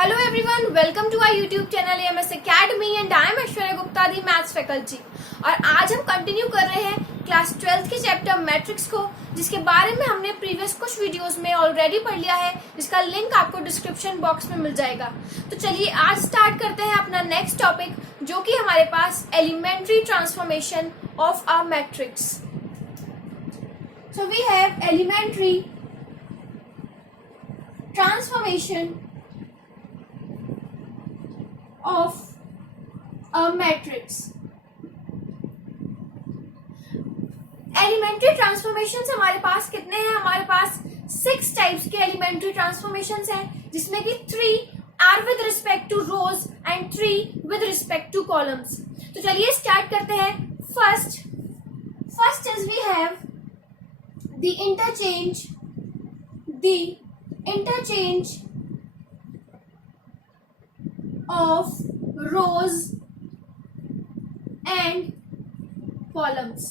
Hello everyone, welcome to our YouTube channel AMS Academy and I am Aishwarya Gupta, the maths faculty. और आज हम continue कर रहे हैं क्लास 12th के चैप्टर मैट्रिक्स को, जिसके बारे में हमने प्रीवियस कुछ वीडियोस में ऑलरेडी पढ़ लिया है, जिसका लिंक आपको डिस्क्रिप्शन बॉक्स में मिल जाएगा। तो चलिए आज स्टार्ट करते हैं अपना नेक्स्ट टॉपिक, जो कि हमारे पास elementary transformation of a matrix. So we have elementary transformation of a matrix. Elementary transformation हमारे पास कितने हैं? हमारे पास 6 टाइप्स के एलिमेंट्री ट्रांसफॉर्मेशन हैं, जिसमें कि 3 are with respect to rows and 3 with respect to columns. तो चलिए स्टार्ट करते हैं। First is we have the interchange of rows and columns।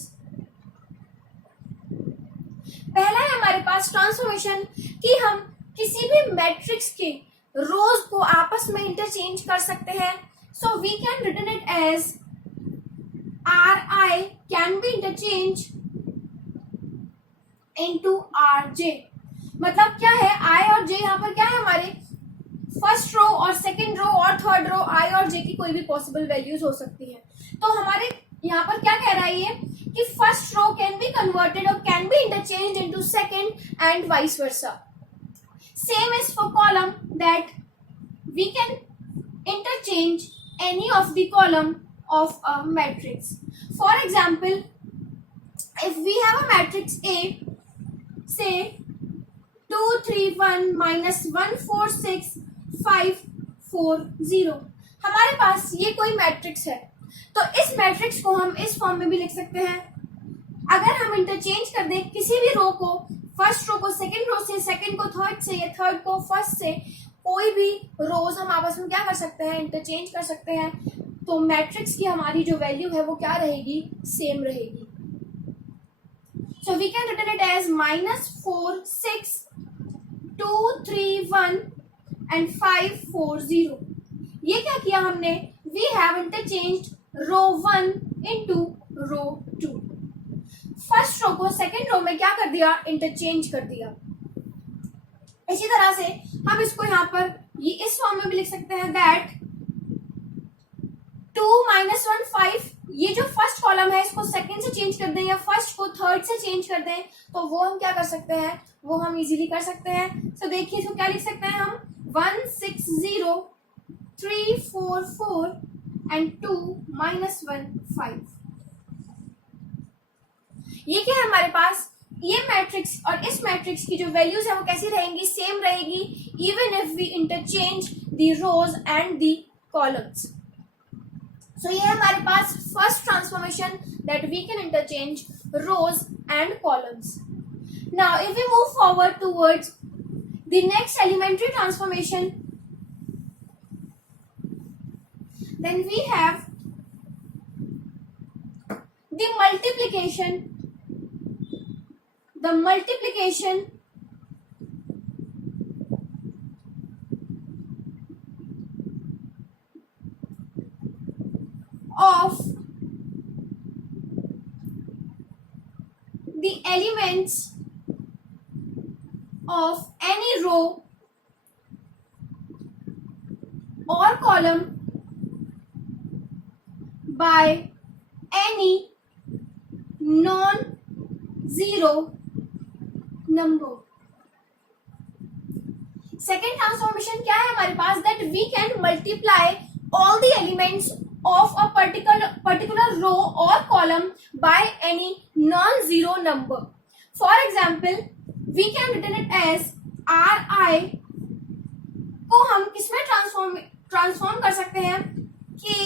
पहला है हमारे पास ट्रांसफॉर्मेशन कि हम किसी भी मैट्रिक्स के रोज को आपस में इंटरचेंज कर सकते हैं। So we can written it as R I can be interchange into R J. मतलब क्या है, आई और जे यहाँ पर क्या है, हमारे फर्स्ट रो और सेकंड रो और थर्ड रो आई और जे की कोई भी पॉसिबल वैल्यूज हो सकती है। तो हमारे यहाँ पर क्या कह रहा है ये कि first row can be converted और can be interchange into second and vice versa. Same is for column that we can interchange any of the column of a matrix. For example, if we have a matrix A, say 2 3 1 -1 4 6 5 4 0, हमारे पास ये कोई matrix है। तो इस matrix को हम इस form में भी लिख सकते हैं। अगर हम इंटरचेंज कर दें किसी भी रो को, फर्स्ट रो को सेकंड रो से, सेकंड को थर्ड से, या थर्ड को फर्स्ट से, कोई भी रोज हम आपस में क्या कर सकते हैं, इंटरचेंज कर सकते हैं। तो मैट्रिक्स की हमारी जो वैल्यू है वो क्या रहेगी, सेम रहेगी। So we can written it as -4 6 2 3 1 and 5 4 0। ये क्या किया हमने, we have interchanged row 1 into row 2। First row को सेकंड रो में क्या कर दिया, इंटरचेंज कर दिया। इसी तरह से हम इसको यहाँ पर ये इस फॉर्म में भी लिख सकते हैं दैट 2 -1 5, ये जो फर्स्ट कॉलम है इसको सेकंड से चेंज कर दें या फर्स्ट को थर्ड से चेंज कर दें, तो वो हम क्या कर सकते हैं, वो हम इजीली कर सकते हैं। तो देखिए इसको क्या लिख सकते हैं हम, 1 6 0 3 4 4 एंड 2 -1 5। ये क्या है हमारे पास, ये मैट्रिक्स और इस मैट्रिक्स की जो वैल्यूज है वो कैसी रहेंगी, सेम रहेगी, even if we interchange the rows and the columns. So ये हमारे पास first transformation that we can interchange rows and columns. Now if we move forward towards the next elementary transformation, then we have the multiplication of the elements of any row or column by any non-zero number। Second transformation क्या है हमारे पास, that we can multiply all the elements of a particular row or column by any non-zero number। For example, we can written it as ri को हम किसमें transform कर सकते हैं, kri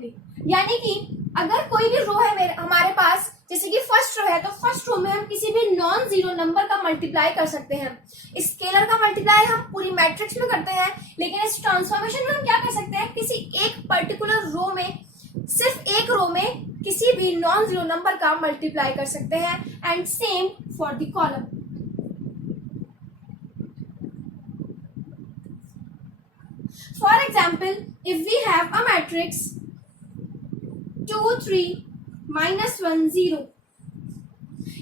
में। यानी कि अगर कोई भी रो है हमारे पास, जैसे कि फर्स्ट रो है, तो फर्स्ट रो में हम किसी भी नॉन जीरो नंबर का मल्टीप्लाई कर सकते हैं। स्केलर का मल्टीप्लाई हम पूरी मैट्रिक्स में करते हैं, लेकिन इस ट्रांसफॉर्मेशन में हम क्या कर सकते हैं, किसी एक पर्टिकुलर रो में, सिर्फ एक रो में किसी भी नॉन जीरो नंबर का मल्टीप्लाई कर सकते हैं। And same for the column. For example if we have a matrix 2 3 -1 0,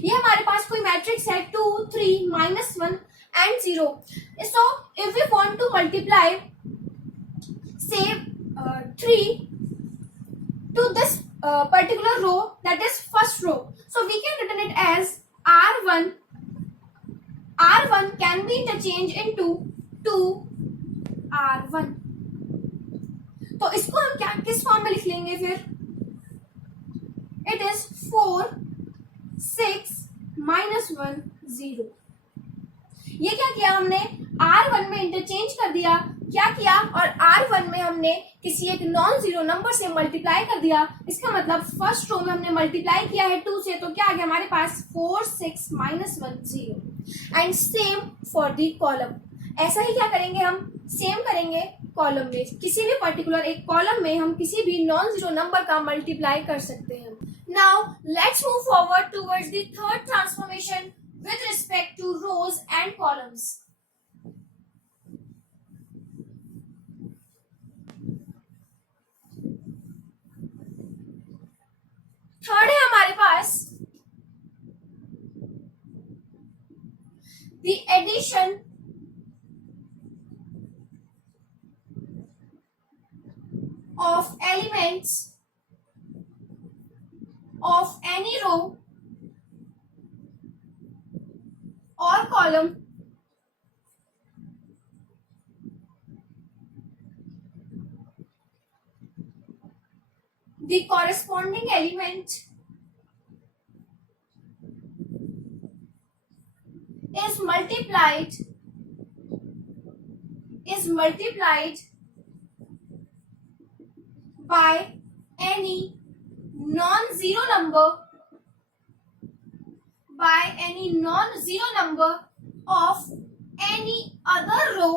ये हमारे पास कोई मैट्रिक्स है 2 3 -1 and 0. So if we want to multiply say 3 to this particular row, that is first row, so we can written it as r1. r1 can be interchanged into 2r1. तो इसको हम क्या किस form में लिख लेंगे फिर? It is 4 6 -1 0. ये क्या किया हमने? R1 में इंटरचेंज कर दिया. क्या किया? और R1 में हमने किसी एक नॉन जीरो नंबर से मल्टीप्लाई कर दिया. इसका मतलब फर्स्ट रो में हमने मल्टीप्लाई किया है 2 से, तो क्या आ गया हमारे पास? 4 6 -1 0. And same for the column. ऐसा ही क्या करेंगे हम? सेम करेंगे कॉलम में. किसी भी पर्टिकुलर एक कॉलम में हम किसी भी नॉन जीरो नंबर का मल्टीप्लाई कर सकते हैं. Now let's move forward towards the third transformation with respect to rows and columns. Third है हमारे पास the addition of elements of any row or column the corresponding element is multiplied by any non-zero number of any other row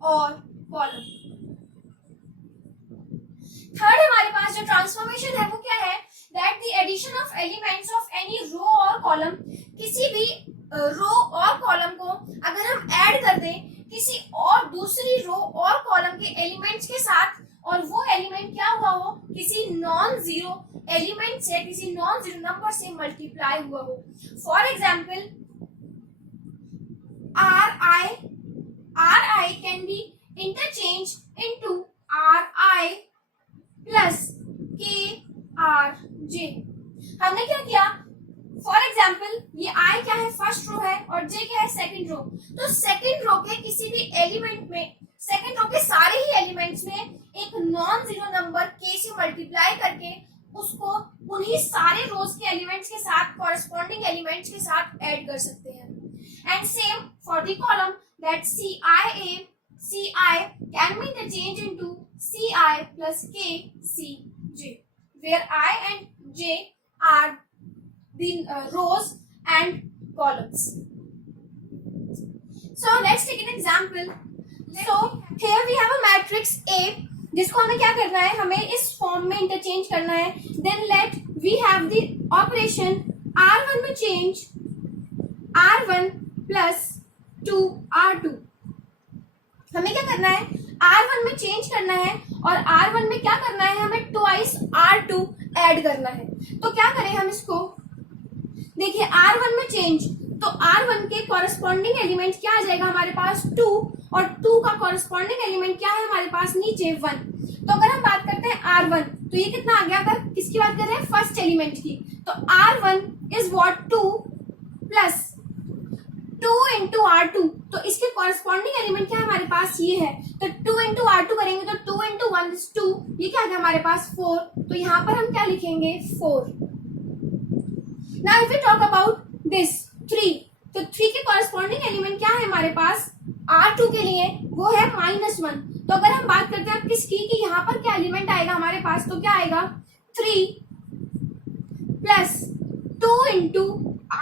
or column. Third हमारे पास जो transformation है वो क्या है? That the addition of elements of any row और column. किसी भी रो और कॉलम को अगर हम ऐड कर दें किसी और दूसरी रो और कॉलम के एलिमेंट्स के साथ, और वो एलिमेंट क्या हुआ हो? किसी नॉन जीरो एलिमेंट से, किसी नॉन जीरो नंबर से मल्टीप्लाई हुआ हो. For example ri can be interchange into ri plus krj. हमने क्या किया? फॉर एग्जाम्पल ये i क्या है? फर्स्ट रो है, और j क्या है? Second row. तो सेकंड रो के किसी भी एलिमेंट में, सेकंड रो के सारे ही एलिमेंट्स में एक नॉन जीरो नंबर k से मल्टीप्लाई करके उसको उन्हीं सारे रोज के एलिमेंट्स के साथ, कॉरेस्पॉन्डिंग एलिमेंट्स के साथ ऐड कर सकते हैं. And same for the column that ci can be interchanged into ci plus kcj, where I and j are the rows and columns. So let's take an example. So here we have a matrix A, जिसको हमें क्या करना है? हमें इस form में interchange करना है. Then let we have the operation r1 में चेंज r1 plus 2r2. हमें क्या करना है? r1 में चेंज करना है, और r1 में क्या करना है? हमें ट्वाइस r2 ऐड करना है. तो क्या करें हम इसको? देखिए r1 में चेंज, तो r1 के कॉरेस्पॉन्डिंग एलिमेंट क्या आ जाएगा हमारे पास? 2, और 2 का कॉरेस्पॉन्डिंग एलिमेंट क्या है हमारे पास? नीचे 1. तो अगर हम बात करते हैं r1, तो ये कितना आ गया? अगर किसकी बात कर रहे हैं? फर्स्ट एलिमेंट की. तो r1 is what? 2 plus 2 into r2. तो इसके कॉरेस्पॉन्डिंग एलिमेंट क्या है हमारे पास? ये है. तो 2 इंटू r2 करेंगे तो 2 इंटू 1 इज 2. ये क्या आ गया हमारे पास? 4. तो यहाँ पर हम क्या लिखेंगे? 4. Now if we talk about this 3, तो 3 के कॉरेस्पॉन्डिंग एलिमेंट क्या है हमारे पास? r2 के लिए वो है -1. तो अगर हम बात करते हैं किसकी, कि यहाँ पर क्या एलिमेंट आएगा हमारे पास? तो क्या आएगा? 3 प्लस 2 इंटू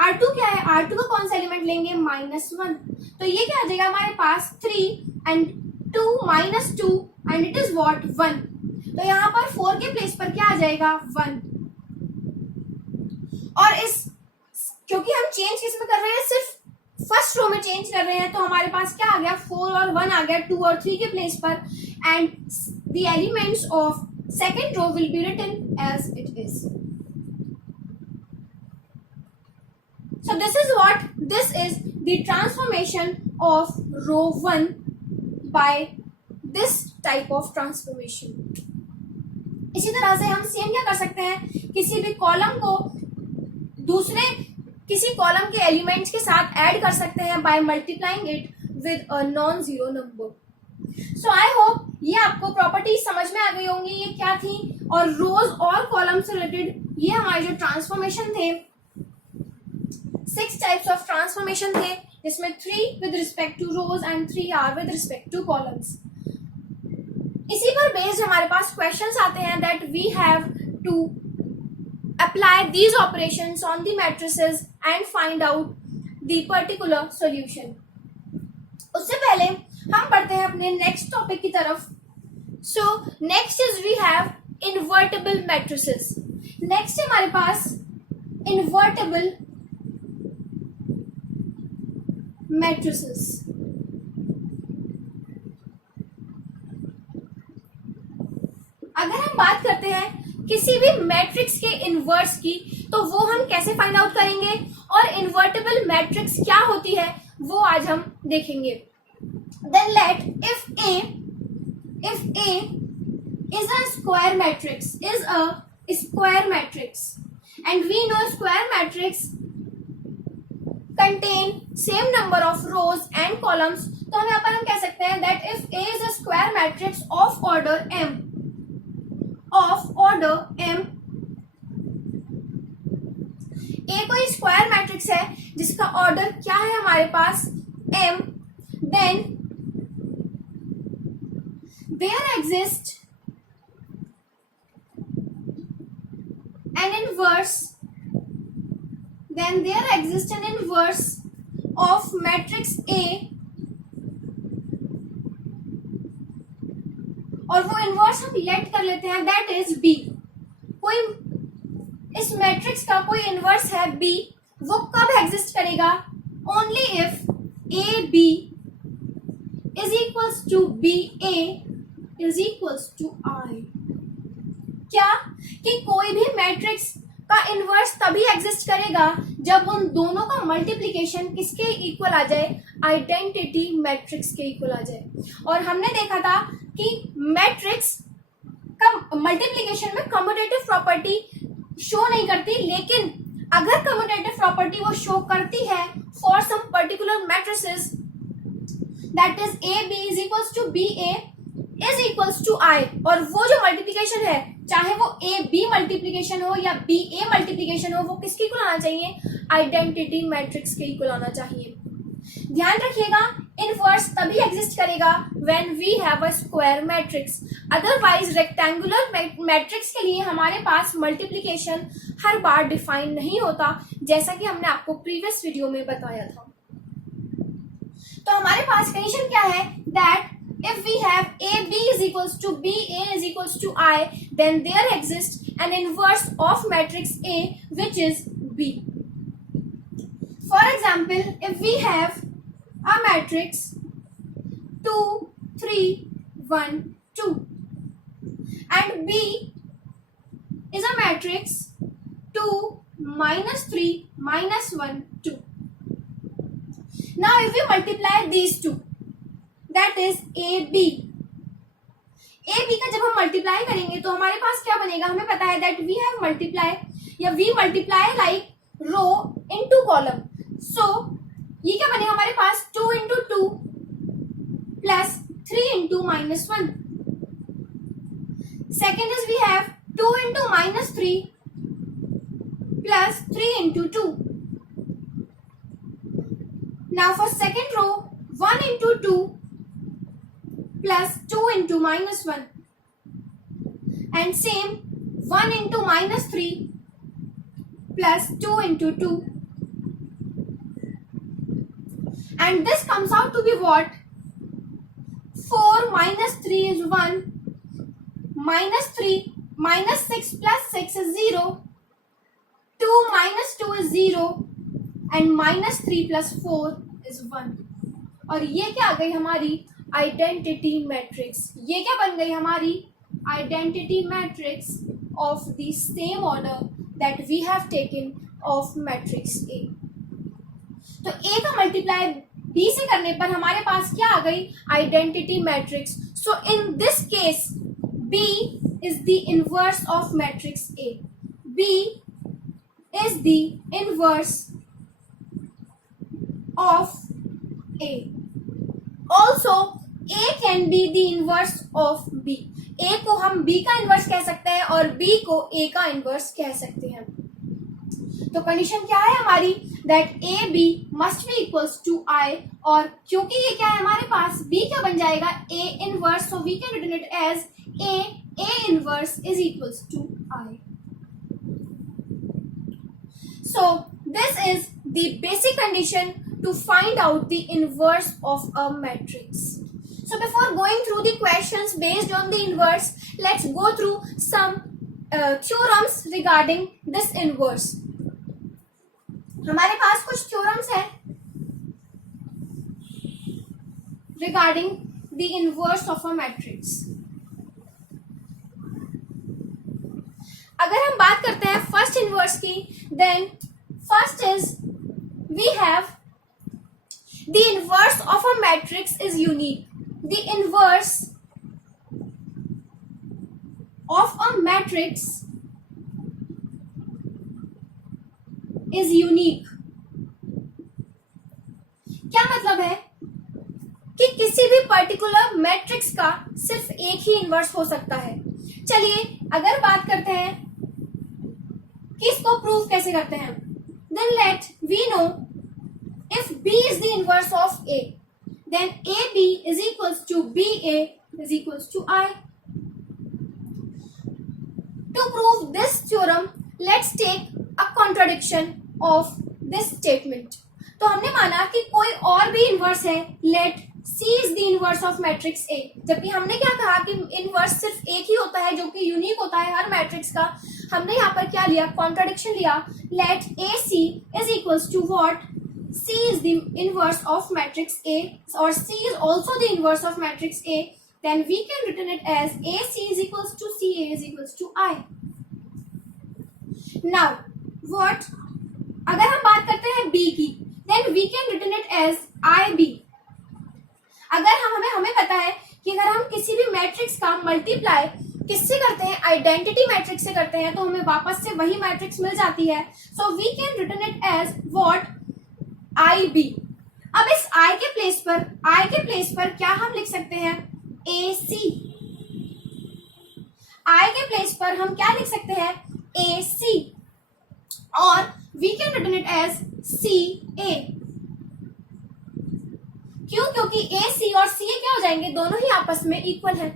r2 क्या है? r2 का कौन सा एलिमेंट लेंगे? -1. तो ये क्या आ जाएगा हमारे पास? 3 and 2 -2 and it is what? 1. तो यहाँ पर 4 के प्लेस पर क्या आ जाएगा? 1. और इस क्योंकि हम चेंज किस में कर रहे हैं? सिर्फ फर्स्ट रो में चेंज कर रहे हैं तो हमारे पास क्या आ गया, 4 और 1 आ गया 2 और 3 के प्लेस पर, and the elements of second row will be written as it is. So this is the transformation of row 1 by this type of transformation. इसी तरह से हम सेम क्या कर सकते हैं, किसी भी कॉलम को दूसरे किसी कॉलम के एलिमेंट्स के साथ ऐड कर सकते हैं by multiplying it with a non zero number. So I hope ये आपको प्रॉपर्टीज समझ में आ गई होंगी, ये क्या थी, और रोज और कॉलम से रिलेटेड ये हमारे जो ट्रांसफॉर्मेशन थे, 6 टाइप्स ऑफ ट्रांसफॉर्मेशन थे, जिसमें 3 with respect to rows and 3 are with respect to columns. इसी पर बेस्ड हमारे पास क्वेश्चंस आते हैं that we have to apply these operations on the matrices and find out the particular solution. उससे पहले हम बढ़ते हैं अपने नेक्स्ट टॉपिक की तरफ. So next is we have invertible matrices. Next है हमारे पास इन्वर्टेबल मैट्रिसेस. अगर हम बात करते हैं किसी भी मैट्रिक्स के इनवर्स की, तो वो हम कैसे फाइंड आउट करेंगे और इन्वर्टेबल मैट्रिक्स क्या होती है वो आज हम देखेंगे. Then let if A is a square matrix, and we know square matrix contain same number of rows and columns, तो हम यहाँ पर हम कह सकते हैं that if A is a square matrix of order m, A कोई square matrix है जिसका ऑर्डर क्या है हमारे पास m, then there exist an inverse of matrix A, और वो इनवर्स हम लेट कर लेते हैं दैट इज B. कोई इस मैट्रिक्स का कोई इनवर्स है B, वो कब एग्जिस्ट करेगा, only if AB is equals to BA is equals to I. क्या कि कोई भी मैट्रिक्स का इनवर्स तभी एग्जिस्ट करेगा जब उन दोनों का मल्टीप्लिकेशन किसके इक्वल आ जाए, आइडेंटिटी मैट्रिक्स के इक्वल आ जाए. और हमने देखा था कि मैट्रिक्स का मल्टीप्लिकेशन में कम्यूटेटिव प्रॉपर्टी शो नहीं करती, लेकिन अगर कम्यूटेटिव प्रॉपर्टी वो शो करती है for some particular matrices, that is A B is equals to B A is equals to I, और वो जो मल्टीप्लिकेशन है चाहे वो ए बी मल्टीप्लिकेशन हो या बी ए मल्टीप्लिकेशन हो, वो किसके इक्वल आना चाहिए, आइडेंटिटी मैट्रिक्स के इक्वल आना चाहिए. ध्यान रखिएगा इनवर्स तभी एग्जिस्ट करेगा when we have a square matrix, otherwise rectangular matrix के लिए हमारे पास मल्टीप्लिकेशन हर बार डिफाइन नहीं होता, जैसा कि हमने आपको प्रीवियस वीडियो में बताया था. तो हमारे पास कंडीशन क्या है that if we have AB is equals to BA is equals to I, then there exists an inverse of matrix A which is B. For example, if we have a matrix 2 3 1 2 and B is a matrix 2 minus 3 minus 1 2. Now if we multiply these two, that is A B का जब हम multiply करेंगे तो हमारे पास क्या बनेगा, हमें पता है दैट वी हैव मल्टीप्लाई या we multiply like row into column. So ये क्या बनेगा हमारे पास 2 into 2 plus 3 into minus 1. Second is we have 2 into minus 3 plus 3 into 2. Now for second row 1 into 2 plus 2 into minus 1, and same 1 into minus 3 plus 2 into 2, and this comes out to be what, 4 minus 3 is 1, minus 3 minus 6 plus 6 is 0, 2 minus 2 is 0, and minus 3 plus 4 is 1। और ये क्या आ गई हमारी identity matrix, ये क्या बन गई हमारी identity matrix of the same order that we have taken of matrix A. तो ए का मल्टीप्लाई बी से करने पर हमारे पास क्या आ गई identity matrix. So in this case B is the inverse of matrix A, B is the inverse of A. Also A can be the inverse of B, A को हम B का इनवर्स कह सकते हैं और B को A का inverse कह सकते हैं। तो कंडीशन क्या है हमारी that A B must be equals to I, और क्योंकि ये क्या है हमारे पास B क्या बन जाएगा A inverse, so we can written it as A inverse is equals to I. So this is the basic condition to find out the inverse of a matrix. So before going through the questions based on the inverse, let's go through some theorems regarding this inverse. हमारे पास कुछ theorems हैं regarding the inverse of a matrix. अगर हम बात करते हैं first inverse की, then first is we have the inverse of a matrix is unique. The inverse of a matrix is unique. क्या मतलब है कि किसी भी पर्टिकुलर मैट्रिक्स का सिर्फ एक ही इनवर्स हो सकता है। चलिए अगर बात करते हैं कि इसको प्रूव कैसे करते हैं, then let we know if B is the inverse of A, then AB is equals to BA is equals to I. To prove this theorem, let's take a contradiction of this statement. तो हमने माना कि कोई और भी inverse है, let C is the inverse of matrix A, जबकि हमने क्या कहा कि इनवर्स सिर्फ एक ही होता है जो कि यूनिक होता है हर मैट्रिक्स का। हमने यहाँ पर क्या लिया कॉन्ट्राडिक्शन लिया, let AC is equals to what, C is the inverse of matrix A or C is also the inverse of matrix A, then we can written it as AC is equals to CA is equals to I. Now what, अगर हम बात करते हैं B की, then we can written it as IB. अगर हमें पता है कि अगर हम किसी भी मैट्रिक्स का मल्टीप्लाई किससे करते हैं आइडेंटिटी मैट्रिक्स से करते हैं तो हमें वापस से वही मैट्रिक्स मिल जाती है। So we can written it as what IB. अब इस I के प्लेस पर क्या हम लिख सकते हैं AC, I के प्लेस पर हम क्या लिख सकते हैं AC, और we can written it as CA। क्यों, क्योंकि AC और CA क्या हो जाएंगे, दोनों ही आपस में इक्वल है।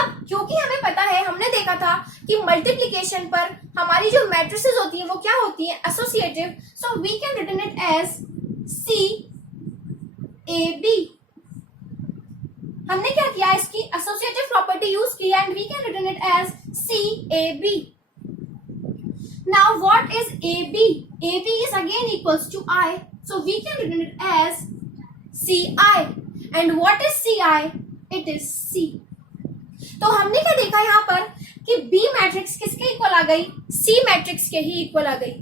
अब क्योंकि हमें पता है, हमने देखा था कि मल्टीप्लिकेशन पर हमारी जो मैट्रिसेस होती हैं वो क्या होती हैं associative, so we can written it as CAB। हमने क्या किया, इसकी एसोसिएटिव प्रॉपर्टी यूज की and we can written it as CAB। Now what is AB? AB is again equals to I, so we can written it as CI. And what is CI? It is C. तो हमने क्या देखा यहाँ पर कि B matrix किसके equal आ गई, C matrix के ही इक्वल आ गई,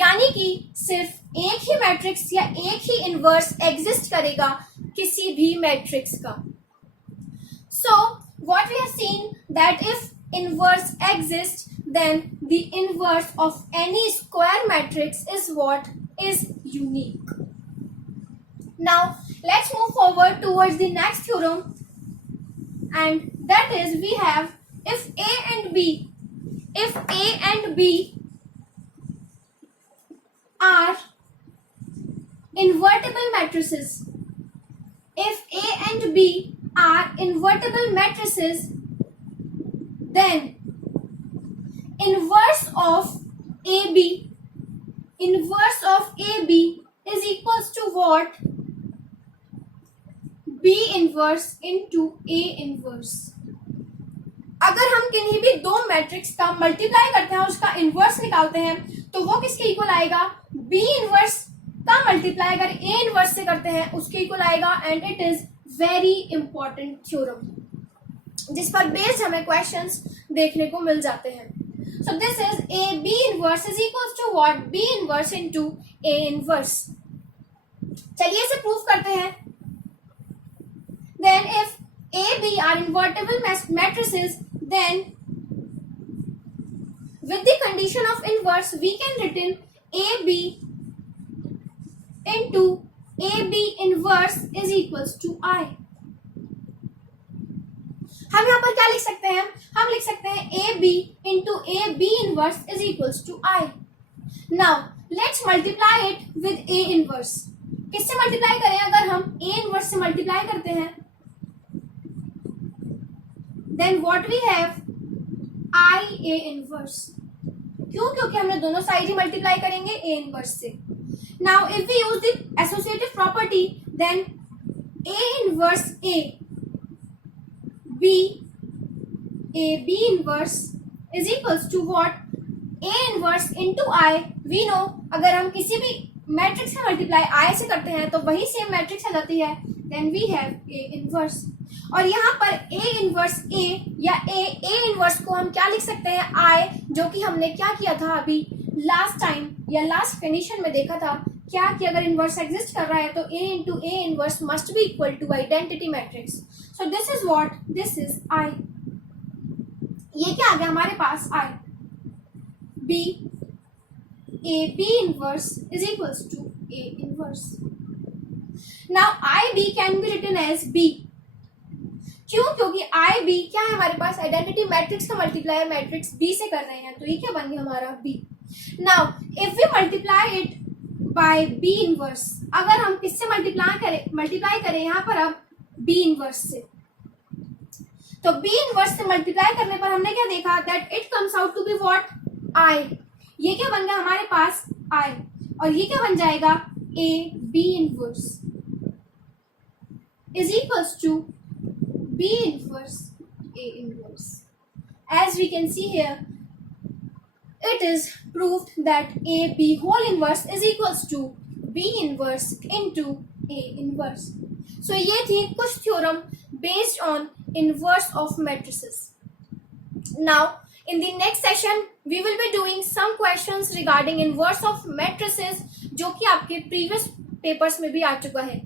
यानी कि सिर्फ एक ही मैट्रिक्स या एक ही इनवर्स एग्जिस्ट करेगा किसी भी मैट्रिक्स का। So what we have seen that if inverse exists, then the inverse of any square matrix is what is unique. Now let's move forward towards the next theorem, and that is we have if A and B are invertible matrices, if A and B are invertible matrices, then inverse of AB is equals to what? B inverse into A inverse. अगर हम किन्हीं भी दो matrix का multiply करते हैं और उसका इनवर्स निकालते हैं तो वो किसके इक्वल आएगा, B इनवर्स का मल्टीप्लाई अगर ए इनवर्स से करते हैं उसके इक्वल आएगा, and it is very important theorem जिस पर बेस्ड हमें क्वेश्चंस देखने को मिल जाते हैं. So this is A B inverse is equal to what, B inverse into A inverse. चलिए इसे प्रूव करते हैं. Then if A B are invertible matrices, then with the condition of inverse we can written AB into AB inverse is equals to I. हम यहाँ पर क्या लिख सकते हैं, हम लिख सकते हैं AB into AB inverse is equals to I. Now let's multiply it with A inverse. किससे मल्टीप्लाई करें, अगर हम A inverse से मल्टीप्लाई करते हैं then what we have I A inverse. क्यों, क्योंकि हमने दोनों साइड ही मल्टीप्लाई करेंगे ए इनवर्स से. Now if we use the associative property then A inverse A B inverse is equals to what, A inverse into I. We know अगर हम किसी भी मैट्रिक्स से मल्टीप्लाई आई से करते हैं तो वही सेम मैट्रिक्स आ जाती है. Then we have A inverse. और यहाँ पर ए इनवर्स ए या ए इनवर्स को हम क्या लिख सकते हैं, आई, जो कि हमने क्या किया था अभी लास्ट टाइम या लास्ट कंडीशन में देखा था क्या कि अगर इनवर्स एग्जिस्ट कर रहा है तो A into A inverse must be equal to identity matrix. So this is what, this is I. ये क्या आ गया हमारे पास, I B A B inverse is equals to A inverse. Now I B can be written as B. क्यों, क्योंकि I B क्या है हमारे पास, आइडेंटिटी मैट्रिक्स का मल्टीप्लाई मैट्रिक्स बी से कर रहे हैं, तो ये क्या बन गया हमारा B. Now if we multiply it by B inverse, अगर हम किससे मल्टीप्लाई करें यहाँ पर अब बी इनवर्स से, तो बी इनवर्स से मल्टीप्लाई करने पर हमने क्या देखा, that it comes out to be what, I. ये क्या बन गया हमारे पास, आई, और ये क्या बन जाएगा, A B inverse is equals to B inverse A inverse. As we can see here, it is proved that AB whole inverse is equals to B inverse into A inverse. So ये थी कुछ theorem based on inverse of matrices. Now in the next session we will be doing some questions regarding inverse of matrices जो कि आपके previous papers में भी आ चुका है.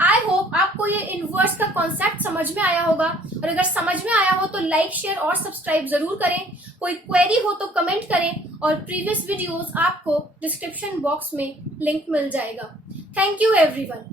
आई होप आपको ये इनवर्स का कॉन्सेप्ट समझ में आया होगा, और अगर समझ में आया हो तो लाइक शेयर और सब्सक्राइब जरूर करें. कोई क्वेरी हो तो कमेंट करें, और प्रीवियस वीडियोस आपको डिस्क्रिप्शन बॉक्स में लिंक मिल जाएगा. Thank you everyone.